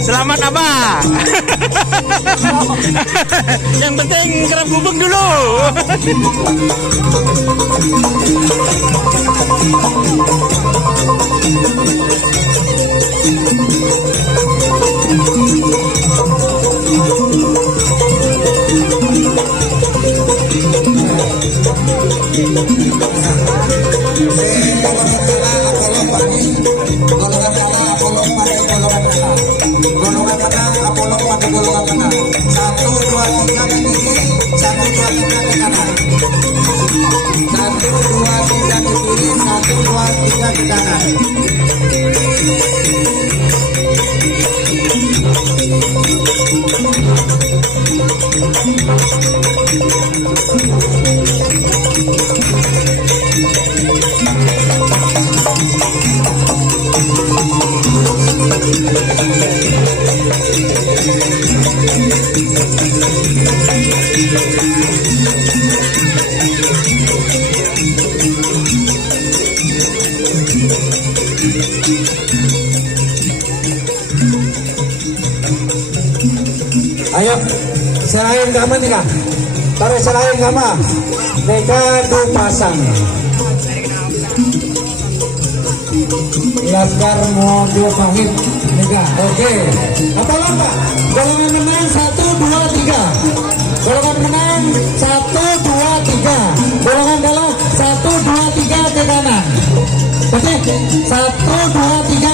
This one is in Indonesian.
Selamat Abah. Yang penting kerap gubeng dulu. Ayo, selain kama nih kak, taruh selain kama, mereka tuh pasang. Laskar Mojo Pahit, mereka, oke. Apa lomba? Golongan menang 1, 2, 3. Golongan menang 1, 2, 3. Golongan kalah 1, 2, 3 ke kanan. Oke, 1, 2, 3